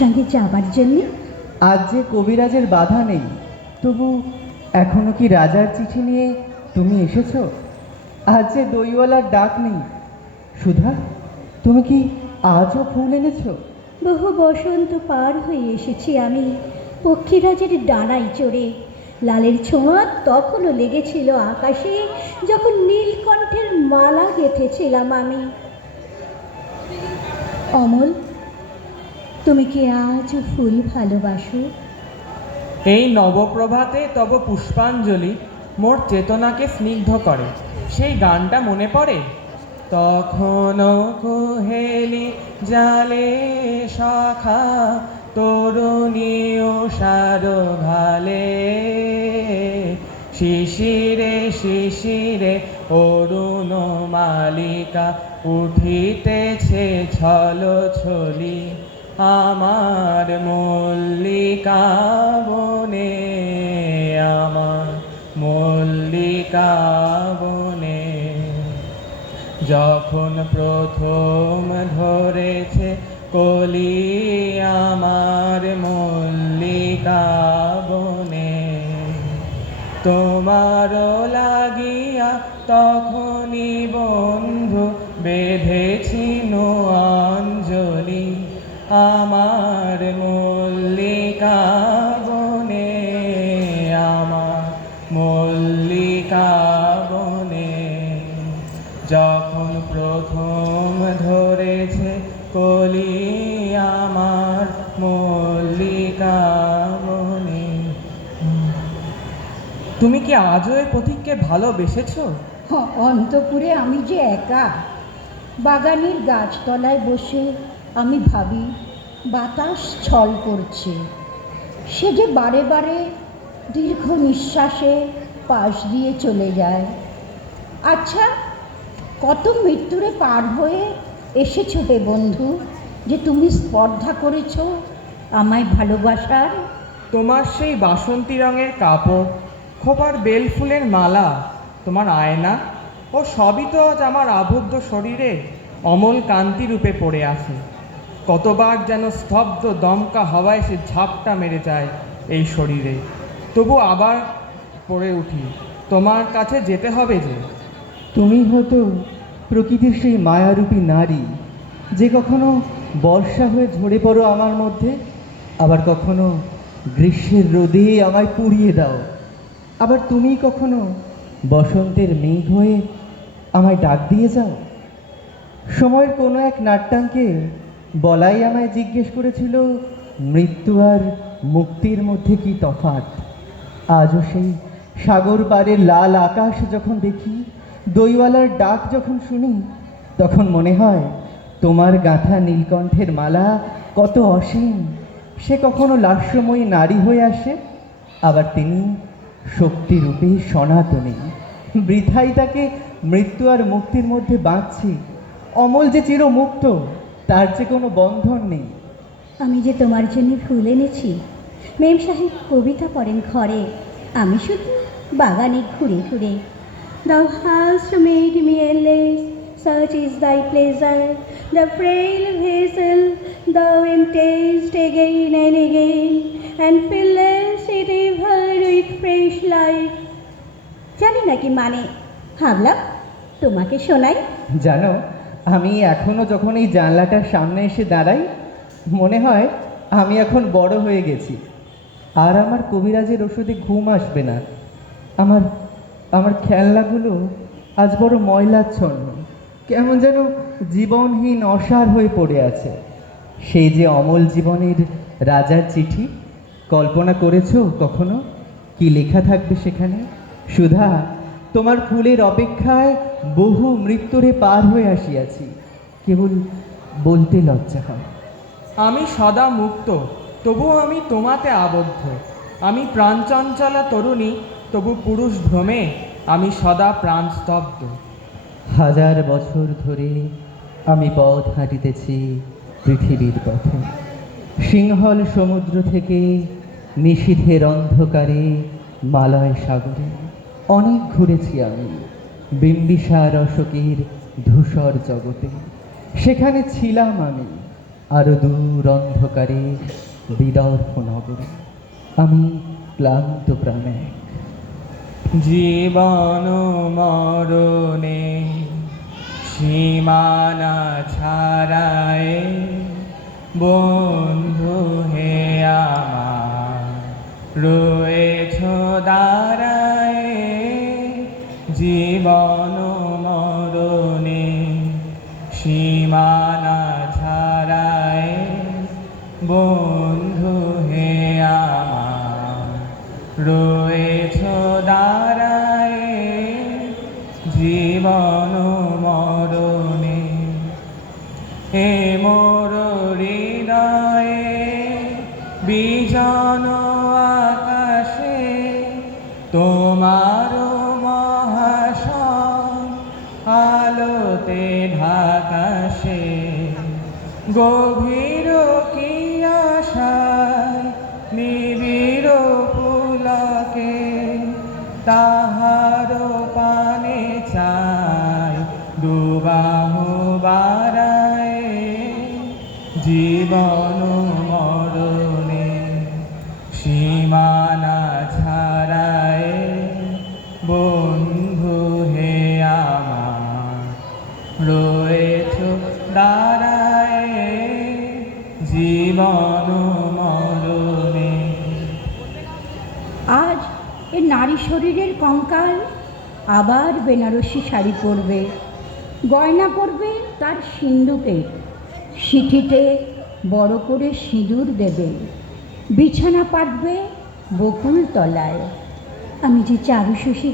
সঙ্গে যাবার জন্যে? আজ যে কবিরাজের বাধা নেই তবু এখনও কি রাজার চিঠি নিয়ে তুমি এসেছ? আজ যে দইওয়ালার ডাক নেই সুধা তুমি কি আজও ফুল এনেছো? বহু বসন্ত পার হয়ে এসেছি আমি পক্ষীরাজের ডানায় চড়ে। লালের ছোঁয়া তখনও লেগেছিল আকাশে যখন নীলকণ্ঠের মালা গেঁথেছিলাম আমি। অমল তুমি কি আজ ফুল ভালোবাসো? এই নবপ্রভাতে তব পুষ্পাঞ্জলি মোর চেতনাকে স্নিগ্ধ করে। সেই গানটা মনে পড়ে? তখন কোহেলি জালে শাখা তরুণী সার ভালে শিশিরে শিশিরে অরুণ মালিকা উঠিতেছে ছল ছলি আমার মল্লিকা বনে, আমার মল্লিকা বনে। যখন প্রথম ধরেছে কলি আমার মল্লিকা বনে, তোমার লাগিয়া তখনই বন্ধু বেঁধেছি অঞ্জলি আমার মল্লিকা বনে, আমার মল্লিকা বনে। যখন প্রথম ধরেছে কলি আমার মল্লিকা বনে। তুমি কি আজও এই পথিককে ভালোবেসেছো? অন্তপুরে আমি যে একা, বাগানের গাছতলায় বসে আমি ভাবি, বাতাস ছল করছে। সে যে বারে বারে দীর্ঘ নিঃশ্বাসে পাশ দিয়ে চলে যায়। আচ্ছা কত মৃত্যুরে পার হয়ে এসেছ হে বন্ধু, যে তুমি স্পর্ধা করেছ আমায় ভালোবাসার? তোমার সেই বাসন্তী রঙের কাপড়, খোপার বেল ফুলের মালা, তোমার আয়না, ও সবই তো আজ আমার আবদ্ধ শরীরে অমল কান্তি রূপে পড়ে আছে। কতবার যেন স্তব্ধ দমকা হাওয়ায় সে ঝাপটা মেরে যায় এই শরীরে। তবু আবার পড়ে উঠি, তোমার কাছে যেতে হবে যে? তুমি হতো প্রকৃতির সেই মায়ারূপী নারী, যে কখনো বর্ষা হয়ে ঝরে পড়ো আমার মধ্যে, আবার কখনো গ্রীষ্মের রোদে আমায় পুড়িয়ে দাও। আবার তুমি কখনো বসন্তের মেঘ হয়ে আমায় ডাক দিয়ে যাও। সময়ের কোনো এক নাট্যাঙ্কে বলাই আমায় জিজ্ঞেস করেছিল, মৃত্যু আর মুক্তির মধ্যে কি তফাৎ? আজও সেই সাগর পাড়ের লাল আকাশ যখন দেখি, দইওয়ালার ডাক যখন শুনি, তখন মনে হয়, তোমার গাঁথা নীলকণ্ঠের মালা কত অসীম। সে কখনো লাস্যময়ী নারী হয়ে আসে, আবার তিনি শক্তিরূপে সনাতনী। বৃথাই তাকে মৃত্যু আর মুক্তির মধ্যে বাঁচছে অমল যে চিরমুক্ত তার যে কোনো বন্ধন নেই। আমি যে তোমার জন্য ফুল এনেছি মেম সাহেব কবিতা পড়েন ঘরে আমি শুধু বাগানে ঘুরে ঘুরে। The house made me endless search is thy pleasure the frail vessel the in test again and again and fillest it ever with fresh life জানি নাকি মানে ভাবলাম তোমাকে শোনাই। জানো আমি এখনও যখন এই জানলাটার সামনে এসে দাঁড়াই, মনে হয় আমি এখন বড় হয়ে গেছি। আর আমার কবিরাজের ওষুধে ঘুম আসবে না। আমার আমার খেলনাগুলো আজ বড় ময়লাচ্ছন্ন। কেমন যেন জীবনহীন অসার হয়ে পড়ে আছে। সেই যে অমল জীবনের রাজার চিঠি, কল্পনা করেছ কখনো? কি লেখা থাকবে সেখানে? সুধা তোমার ফুলের অপেক্ষায় বহু মৃত্যুরে পার হয়ে আসিয়াছি। কেবল বলতে লজ্জা হয়। আমি সদা মুক্ত তবুও আমি তোমাতে আবদ্ধ। আমি প্রাণচঞ্চলা তরুণী তবু পুরুষ ভ্রমে আমি সদা প্রাণস্তব্ধ হাজার বছর ধরে আমি পথ হাঁটিতেছি পৃথিবীর পথে। সিংহল সমুদ্র থেকে নিষিদ্ধের অন্ধকারে মালয় সাগরে। অনেক ঘুরেছি আমি। বিম্বিসার অশোকের ধূসর জগতে। সেখানে ছিলাম আমি আরও দূর অন্ধকারে বিদর্ভ নগরে আমি ক্লান্ত প্রাণে। জীবন মরণে সীমানা ছাড়ায় বন্ধু হে আমার, রয়েছ দাঁড়ায় জীবন মরণে সীমানা ছাড়ায় বন্ধু হে আমার রয়েছ দাঁড়ায় জীবন গভীর কি আশায় নিবিড় পুলকে তাহার পানে চায় দুবাহু বারায় জীবন মরণে সীমানা আজ এ নারী শরীরের কঙ্কাল আবার বেনারসি শাড়ি পরবে। গয়না পরবে তার সিন্ধুকে সিঁথিতে বড় করে সিঁদুর দেবে। বিছানা পাতবে বকুল তলায় আমি যে চারু শশী